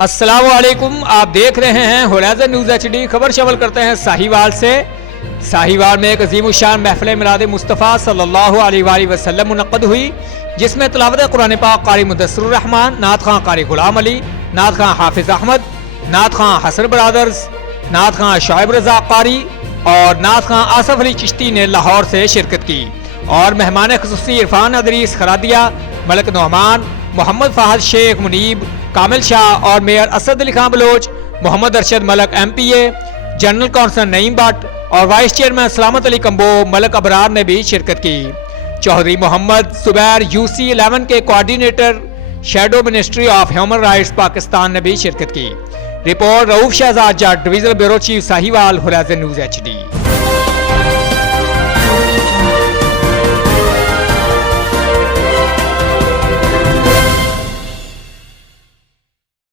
अस्सलाम वालेकुम, आप देख रहे हैं होराइज़न न्यूज़ HD। खबर शमल करते हैं साहिवाल से। साहिवाल में एक अजीमुशान महफिल मिलाद मुस्तफ़ा सल्लल्लाहु अलैहि वसल्लम मुनक़्क़द हुई, जिसमें तिलावत कुरान पाक कारी मुदस्सिरुर रहमान, नात खां कारी गुलाम अली, नात खां हाफिज़ अहमद, नात खां हसन ब्रदर्स, नात खां शुएब रज़ा कारी और नात खां आसफ अली चिश्ती ने लाहौर से शिरकत की। और मेहमान ख़ुसूसी इरफान अदरीस खरादिया, मलक नौमान, मोहम्मद फ़ाहद शेख मुनीब, कामिल शाह और mayor Asad Ali Khan Baloch, Mohammad Arshad Malik MPA, general councillor Naeem Bhatt और वाइस चेयरमैन सलामत अली कंबो मलक अबरार ने भी शिरकत की। चौधरी मोहम्मद सुबैर UC11 के coordinator shadow ministry of human rights Pakistan ने भी शिरकत की। Report Rauf Shahzad, divisional bureau chief Sahiwal, Horizon News HD।